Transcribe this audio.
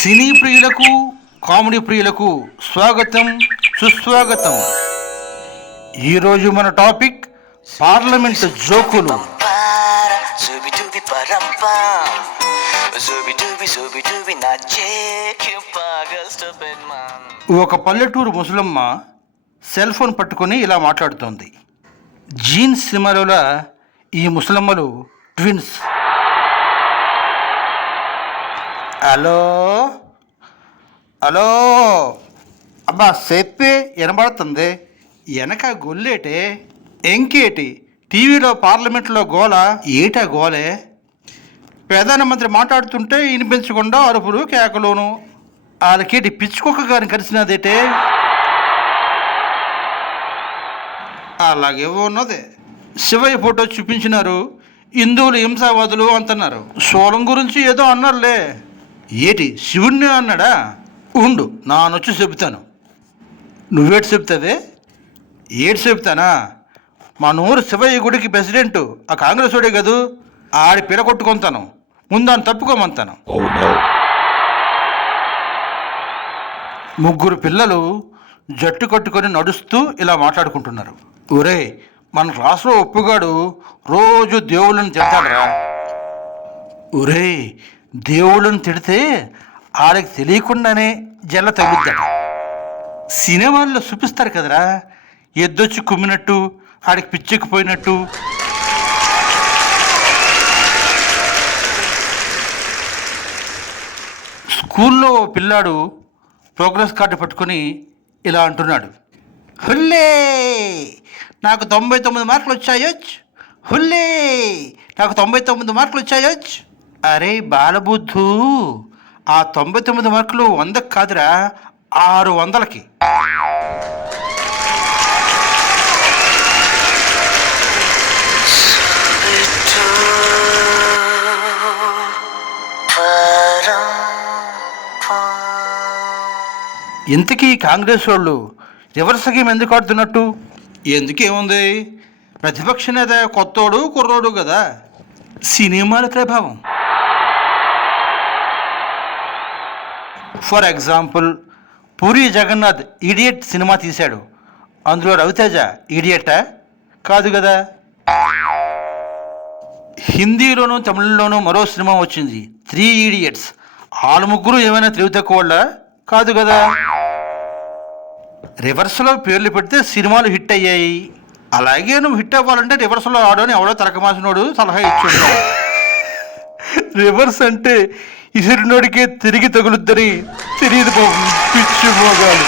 సినీ ప్రియులకు కామెడీ ప్రియులకు స్వాగతం సుస్వాగతం. ఈరోజు మన టాపిక్ పార్లమెంట్ జోకులు. ఒక పల్లెటూరు ముసలమ్మ సెల్ ఫోన్ పట్టుకొని ఇలా మాట్లాడుతోంది. జీన్స్ సినిమాలో ఈ ముసలమ్మలు ట్విన్స్. హలో హలో అబ్బా చెప్పే వినబడుతుంది. వెనక గొల్లేటే ఎంకేటి టీవీలో పార్లమెంట్లో గోల ఏటా గోలే? ప్రధానమంత్రి మాట్లాడుతుంటే వినిపించకుండా అరుపులు కేకలోను. వాళ్ళకేటి పిచ్చుకొక్క గారిని కలిసినదేటే? అలాగేవో ఉన్నది. శివయ్య ఫోటో చూపించినారు, హిందువులు హింసావాదులు అంటున్నారు. సోలం గురించి ఏదో అన్నారులే. ఏటి శివుణ్ణి అన్నాడా? ఉండు నానొచ్చి చెబుతాను. నువ్వేటి చెప్తావే? ఏటి చెప్తానా? మన ఊరు శివయ్య గుడికి ప్రెసిడెంట్ ఆ కాంగ్రెస్ వాడే కదూ, ఆడి పిల్ల కొట్టుకొంతాను. ముందాన్ని తప్పుకోమంతాను. ముగ్గురు పిల్లలు జట్టు కట్టుకొని నడుస్తూ ఇలా మాట్లాడుకుంటున్నారు. ఒరే, మన రాష్ట్ర ఒప్పుగాడు రోజు దేవుళ్ళని తిడతాడరా. ఒరే, దేవుళ్ళని తిడితే ఆడికి తెలియకుండానే జల్ల తగ్గుద్దాడు. సినిమాల్లో చూపిస్తారు కదరా, ఎద్దొచ్చి కుమ్మినట్టు, ఆడికి పిచ్చెక్కిపోయినట్టు. స్కూల్లో పిల్లాడు ప్రోగ్రెస్ కార్డు పట్టుకొని ఇలా అంటున్నాడు. హుల్లే, నాకు 99 మార్కులు వచ్చాయొచ్చు. హుల్లే, నాకు 99 మార్కులు వచ్చాయొచ్చు. అరే బాలబుద్ధు, ఆ 99 మార్కులు 100కి కాదురా, 600కి. ఇంతకీ కాంగ్రెస్ వాళ్ళు రివర్స్ గేమ్ ఎందుకు ఆడుతున్నట్టు? ఎందుకేముంది, ప్రతిపక్ష నేత కొత్తోడు కుర్రోడు కదా. సినిమాల ప్రభావం. For example, Puri Jagannadh idiot cinema తీశాడు. అందులో రవితేజ ఇడియట్టా? కాదు కదా. హిందీలోనూ తమిళంలోనూ మరో సినిమా వచ్చింది, 3 ఇడియట్స్. వాళ్ళ ముగ్గురు ఏమైనా తెలివి తక్కువ వాళ్ళ? కాదు కదా. రివర్స్లో పేర్లు పెడితే సినిమాలు హిట్ అయ్యాయి. అలాగే నువ్వు హిట్ అవ్వాలంటే రివర్స్లో ఆడని ఎవడో తరకమాసినోడు సలహా ఇచ్చాడు. రివర్స్ అంటే ఇసిరినోడికే తిరిగి తగులుద్దని తెలియదు బాబు, పిచ్చి మోగాలు.